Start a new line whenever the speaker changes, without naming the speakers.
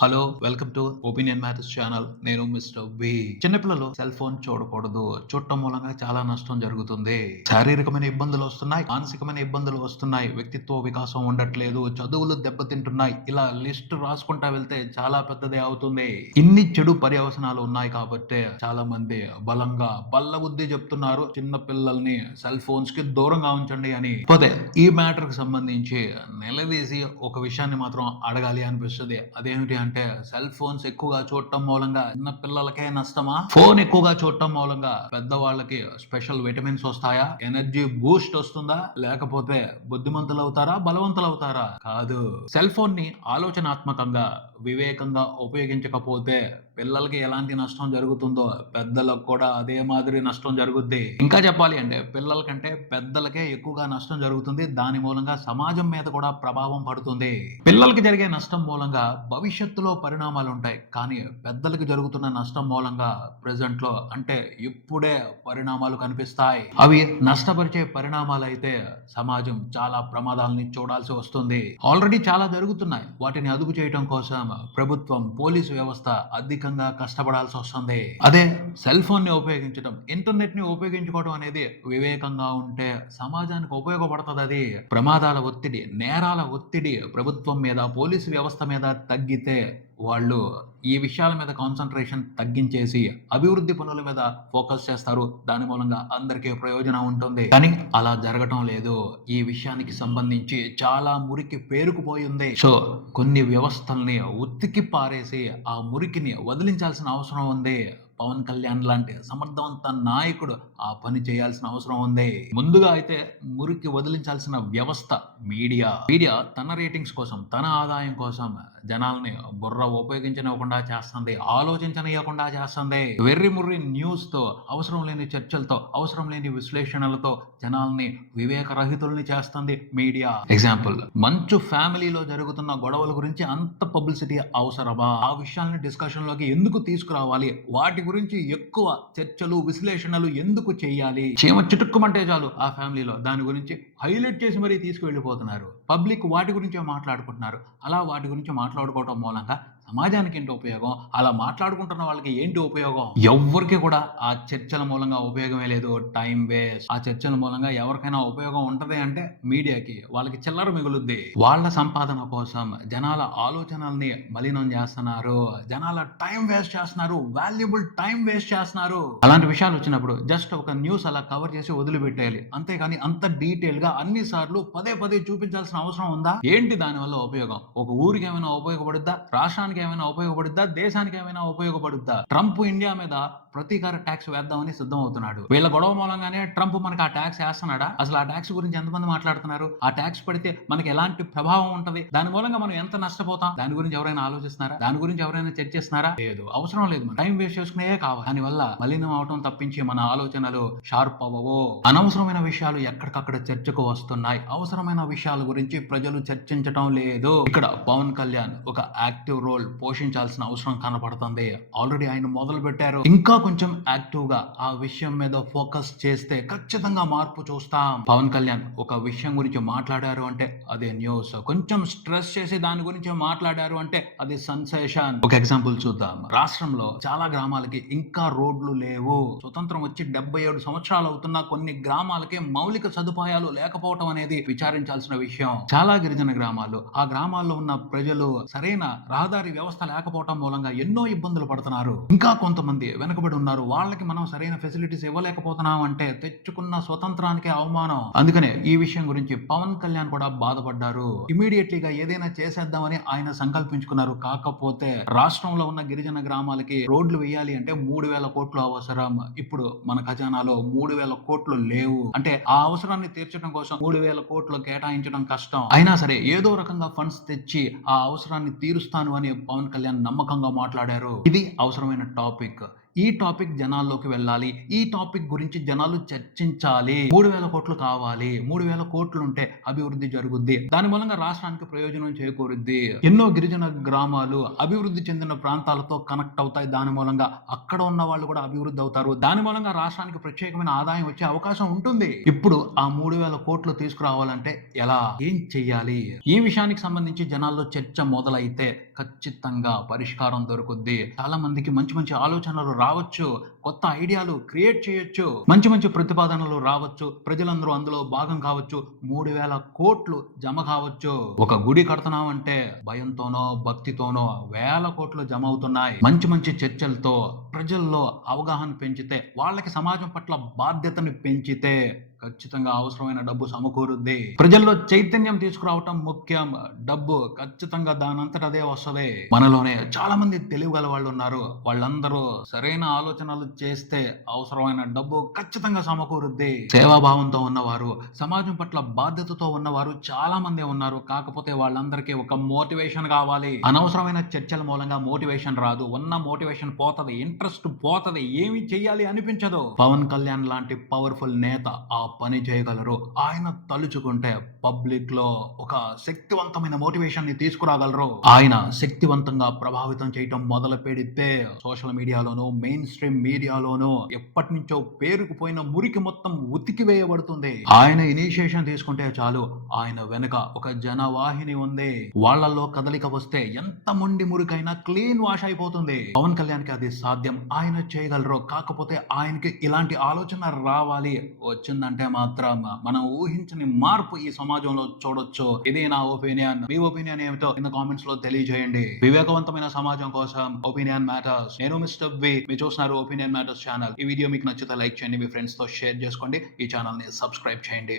Hello welcome to opinion maths channel. నేను mister B చిన్నపిల్లలు cell phone చూడకూడదు. చూడటం మూలంగా చాలా నష్టం జరుగుతుంది. శారీరకమైన ఇబ్బందులు వస్తున్నాయి మానసికమైన ఇబ్బందులు వస్తున్నాయి వ్యక్తిత్వ వికాసం ఉండట్లేదు చదువులు దెబ్బతింటున్నాయి. ఇలా లిస్ట్ రాసుకుంటా వెళ్తే చాలా పెద్దదే అవుతుంది. ఇన్ని చెడు పర్యవసనాలు ఉన్నాయి కాబట్టి చాలా మంది బలంగా బల్ల బుద్ధి చెప్తున్నారు. చిన్న పిల్లల్ని సెల్ ఫోన్స్కి దూరంగా ఉంచండి అని. పోతే ఈ మ్యాటర్కి సంబంధించి నిలదీసి ఒక విషయాన్ని మాత్రం అడగాలి అనిపిస్తుంది. అదేమిటి అంటే సెల్ ఫోన్స్ ఎక్కువగా చూడటం మూలంగా చిన్న పిల్లలకే నష్టమా? ఫోన్ ఎక్కువగా చూడటం మూలంగా పెద్దవాళ్ళకి స్పెషల్ విటమిన్స్ వస్తాయా? ఎనర్జీ బూస్ట్ వస్తుందా? లేకపోతే బుద్ధిమంతులు అవుతారా బలవంతులు అవుతారా కాదు. సెల్ ఫోన్ని ఆలోచనాత్మకంగా వివేకంగా ఉపయోగించకపోతే పిల్లలకి ఎలాంటి నష్టం జరుగుతుందో పెద్దలకు కూడా అదే మాదిరి నష్టం జరుగుద్ది. ఇంకా చెప్పాలి అంటే పిల్లల కంటే పెద్దలకే ఎక్కువగా నష్టం జరుగుతుంది. దాని మూలంగా సమాజం మీద కూడా ప్రభావం పడుతుంది. పిల్లలకి జరిగే నష్టం మూలంగా భవిష్యత్తులో పరిణామాలు ఉంటాయి కానీ పెద్దలకు జరుగుతున్న నష్టం మూలంగా ప్రెసెంట్లో అంటే ఇప్పుడే పరిణామాలు కనిపిస్తాయి. అవి నష్టపరిచే పరిణామాలు అయితే సమాజం చాలా ప్రమాదాలని చూడాల్సి వస్తుంది. ఆల్రెడీ చాలా జరుగుతున్నాయి. వాటిని అదుపు చేయడం కోసం ప్రభుత్వం పోలీసు వ్యవస్థ అధికంగా కష్టపడాల్సి వస్తుంది. అదే సెల్ ఫోన్ని ఉపయోగించడం ఇంటర్నెట్ని ఉపయోగించుకోవడం అనేది వివేకంగా ఉంటే సమాజానికి ఉపయోగపడుతుంది అది. ప్రమాదాల ఒత్తిడి నేరాల ఒత్తిడి ప్రభుత్వం మీద పోలీసు వ్యవస్థ మీద తగ్గితే వాళ్ళు ఈ విషయాల మీద కాన్సన్ట్రేషన్ తగ్గించేసి అభివృద్ధి పనుల మీద ఫోకస్ చేస్తారు. దాని మూలంగా అందరికీ ప్రయోజనం ఉంటుంది. కానీ అలా జరగటం లేదు. ఈ విషయానికి సంబంధించి చాలా మురికి పేరుకుపోయింది సో కొన్ని వ్యవస్థల్ని ఉత్తికి పారేసి ఆ మురికిని వదిలించాల్సిన అవసరం ఉంది. పవన్ కళ్యాణ్ లాంటి సమర్థవంత నాయకుడు ఆ పని చేయాల్సిన అవసరం ఉంది. ముందుగా అయితే మురికి వదిలించాల్సిన వ్యవస్థ మీడియా. మీడియా తన రేటింగ్స్ కోసం తన ఆదాయం కోసం జనాల్ని బుర్ర ఉపయోగించనివ్వకుండా చేస్తుంది ఆలోచించనివ్వకుండా చేస్తుంది. వెర్రి ముర్రి న్యూస్తో అవసరం లేని చర్చలతో అవసరం లేని విశ్లేషణలతో జనాల్ని వివేకరహితుల్ని చేస్తుంది మీడియా. ఎగ్జాంపుల్ మంచు ఫ్యామిలీలో జరుగుతున్న గొడవల గురించి అంత పబ్లిసిటీ అవసరమా? ఆ విషయాల్ని డిస్కషన్లోకి ఎందుకు తీసుకురావాలి? వాటి గురించి ఎక్కువ చర్చలు విశ్లేషణలు ఎందుకు చేయాలి? చీమ చిటుక్కుమంటే చాలు ఆ ఫ్యామిలీలో. దాని గురించి హైలైట్ చేసి మరీ తీసుకువెళ్ళిపోతున్నారు. పబ్లిక్ వాటి గురించే మాట్లాడుకుంటున్నారు. అలా వాటి గురించి మాట్లాడుకోవటం మూలంగా సమాజానికి ఏంటి ఉపయోగం? అలా మాట్లాడుకుంటున్న వాళ్ళకి ఏంటి ఉపయోగం? ఎవ్వరికి కూడా ఆ చర్చల మూలంగా ఉపయోగమే లేదు. Time waste. ఆ చర్చల మూలంగా ఎవరికైనా ఉపయోగం ఉంటది అంటే మీడియాకి వాళ్ళకి చిల్లర మిగులుద్ది. వాళ్ళ సంపాదన కోసం జనాల ఆలోచనల్ని మలినం చేస్తున్నారు. జనాల టైం వేస్ట్ చేస్తున్నారు. వాల్యుబుల్ టైం వేస్ట్ చేస్తున్నారు. అలాంటి విషయాలు వచ్చినప్పుడు జస్ట్ ఒక న్యూస్ అలా కవర్ చేసి వదిలిపెట్టేయాలి. అంతేగాని అంత డీటెయిల్గా అన్ని సార్లు పదే పదే చూపించాల్సిన అవసరం ఉందా? ఏంటి దాని వల్ల ఉపయోగం? ఒక ఊరికి ఏమైనా ఉపయోగపడుద్దా? రాష్ట్రానికి ఏమైనా ఉపయోగపడుద్దా? దేశానికి ఏమైనా ఉపయోగపడుద్దా? ట్రంప్ ఇండియా మీద ప్రతీకార ట్యాక్స్ వేద్దామని సిద్ధం అవుతున్నాడు వీళ్ళ గొడవ మూలంగానే ట్రంప్ మనకి ఆ ట్యాక్స్ వేస్తున్నాడా? అసలు ఆ ట్యాక్స్ గురించి ఎంతమంది మాట్లాడుతున్నారు? ఆ ట్యాక్స్ పడితే మనకి ఎలాంటి ప్రభావం ఉంటది? దాని మూలంగా మనం ఎంత నష్టపోతాం? దాని గురించి ఎవరైనా ఆలోచిస్తున్నారా? దాని గురించి ఎవరైనా చర్చిస్తున్నారా లేదు. అవసరం లేదు మనం టైం వేస్ట్ చేసుకునే కావాలి. దాని వల్ల మలినం అవటం తప్పించి మన ఆలోచనలు షార్ప్ అవ్వవు. అనవసరమైన విషయాలు ఎక్కడికక్కడ చర్చకు వస్తున్నాయి. అవసరమైన విషయాల గురించి ప్రజలు చర్చించటం లేదు. ఇక్కడ పవన్ కళ్యాణ్ ఒక యాక్టివ్ రోల్ పోషించాల్సిన అవసరం కనపడుతుంది. ఆల్రెడీ ఆయన మొదలు పెట్టారు ఇంకా కొంచెం యాక్టివ్గా ఆ విషయం మీద ఫోకస్ చేస్తే ఖచ్చితంగా మార్పు చూస్తాం. పవన్ కళ్యాణ్ ఒక విషయం గురించి మాట్లాడారు అంటే అదే న్యూస్. కొంచెం స్ట్రెస్ చేసి దాని గురించి మాట్లాడారు అంటే అది సన్సేషన్. ఒక ఎగ్జాంపుల్ చూద్దాం. రాష్ట్రంలో చాలా గ్రామాలకి ఇంకా రోడ్లు లేవు. స్వతంత్రం వచ్చి డెబ్బై ఏడు సంవత్సరాలు అవుతున్న కొన్ని గ్రామాలకి మౌలిక సదుపాయాలు లేకపోవటం అనేది విచారించాల్సిన విషయం. చాలా గిరిజన గ్రామాలు ఆ గ్రామాల్లో ఉన్న ప్రజలు సరైన రహదారి వ్యవస్థ లేకపోవటం మూలంగా ఎన్నో ఇబ్బందులు పడుతున్నారు. ఇంకా కొంతమంది వెనకబడి ఉన్నారు. వాళ్ళకి మనం సరైన ఫెసిలిటీస్ ఇవ్వలేకపోతున్నాం అంటే తెచ్చుకున్న స్వతంత్రానికి అవమానం. అందుకనే ఈ విషయం గురించి పవన్ కళ్యాణ్ కూడా బాధపడ్డారు. ఇమీడియట్లీ గా ఏదైనా చేసేద్దామని ఆయన సంకల్పించుకున్నారు. కాకపోతే రాష్ట్రంలో ఉన్న గిరిజన గ్రామాలకి రోడ్లు వేయాలి అంటే మూడు వేల కోట్లు అవసరం. ఇప్పుడు మన ఖజానాలో మూడు వేల కోట్లు లేవు. అంటే ఆ అవసరాన్ని తీర్చడం కోసం మూడు వేల కోట్లు కేటాయించడం కష్టం. అయినా సరే ఏదో రకంగా ఫండ్స్ తెచ్చి ఆ అవసరాన్ని తీరుస్తాను అని పవన్ కళ్యాణ్ నమ్మకంగా మాట్లాడారు. ఇది అవసరమైన టాపిక్ ఈ టాపిక్ జనాల్లోకి వెళ్ళాలి. ఈ టాపిక్ గురించి జనాలు చర్చించాలి. మూడు వేల కోట్లు కావాలి. మూడు వేల కోట్లు ఉంటే అభివృద్ధి జరుగుద్ది. దాని మూలంగా రాష్ట్రానికి ప్రయోజనం చేకూరుద్ది. ఎన్నో గిరిజన గ్రామాలు అభివృద్ధి చెందిన ప్రాంతాలతో కనెక్ట్ అవుతాయి. దాని మూలంగా అక్కడ ఉన్న వాళ్ళు కూడా అభివృద్ధి అవుతారు. దాని మూలంగా రాష్ట్రానికి ప్రత్యేకమైన ఆదాయం వచ్చే అవకాశం ఉంటుంది. ఇప్పుడు ఆ మూడు వేల కోట్లు తీసుకురావాలంటే ఎలా? ఏం చెయ్యాలి? ఈ విషయానికి సంబంధించి జనాల్లో చర్చ మొదలైతే ఖచ్చితంగా పరిష్కారం దొరుకుద్ది. చాలా మందికి మంచి మంచి ఆలోచనలు రావచ్చు కొత్త ఐడియాలు క్రియేట్ చేయొచ్చు. మంచి మంచి ప్రతిపాదనలు రావచ్చు. ప్రజలందరూ అందులో భాగం కావచ్చు. మూడు వేల కోట్లు జమ కావచ్చు. ఒక గుడి కడుతున్నామంటే భయంతోనో భక్తితోనో వేల కోట్లు జమ అవుతున్నాయి. మంచి మంచి చర్చలతో ప్రజల్లో అవగాహన పెంచితే వాళ్ళకి సమాజం పట్ల బాధ్యతని పెంచితే ఖచ్చితంగా అవసరమైన డబ్బు సమకూరుద్ది. ప్రజల్లో చైతన్యం తీసుకురావటం ముఖ్యం. డబ్బు ఖచ్చితంగా దానంతట అదే వస్తది. మనలోనే చాలా మంది తెలివి గల వాళ్ళు ఉన్నారు వాళ్ళందరూ సరైన ఆలోచనలు చేస్తే అవసరమైన డబ్బు ఖచ్చితంగా సమకూరుద్ది. సేవాభావంతో ఉన్నవారు సమాజం పట్ల బాధ్యతతో ఉన్నవారు చాలా మంది ఉన్నారు. కాకపోతే వాళ్ళందరికీ ఒక మోటివేషన్ కావాలి. అనవసరమైన చర్చల మూలంగా మోటివేషన్ రాదు. ఉన్న మోటివేషన్ పోతది ఇంట్రెస్ట్ పోతది ఏమి చేయాలి అనిపించదు. పవన్ కళ్యాణ్ లాంటి పవర్ఫుల్ నేత ఆ పని చేయగలరు. ఆయన తలుచుకుంటే పబ్లిక్లో ఒక శక్తివంతమైన మోటివేషన్ని తీసుకురాగలరు. ఆయన శక్తివంతంగా ప్రభావితం చేయటం మొదలు పెడితే సోషల్ మీడియాలోను మెయిన్ స్ట్రీమ్ ఏరియాలోనూ ఎప్పటి నుంచో పేరుకుపోయిన మురికి మొత్తం ఉతికి వేయబడుతుంది ఆయన ఇనిషియేషన్ తీసుకుంటే చాలు ఆయన వెనుక ఒక జనవాహిని ఉంది. వాళ్ళల్లో కదలిక వస్తే ఎంత మొండి మురికైనా క్లీన్ వాష్ అయిపోతుంది. పవన్ కళ్యాణ్కి అది సాధ్యం ఆయన చేయగలరు కాకపోతే ఆయనకి ఇలాంటి ఆలోచన రావాలి. వచ్చిందంటే మాత్రం మనం ఊహించని మార్పు ఈ సమాజంలో చూడొచ్చు. ఇది నా ఒపీనియన్. మీ ఒపీనియన్ ఏమిటో కింద కామెంట్స్లో తెలియజేయండి. వివేకవంతమైన సమాజం కోసం ఒపీనియన్ మ్యాటర్స్. నేను మిస్టర్ వి. మీరు చూస్తున్నారు ఒపీనియన్ మ్యాటర్స్ ఛానల్ ఈ వీడియో మీకు నచ్చితే లైక్ చేయండి మీ ఫ్రెండ్స్తో షేర్ చేసుకోండి. ఈ ఛానల్ని సబ్స్క్రైబ్ చేయండి.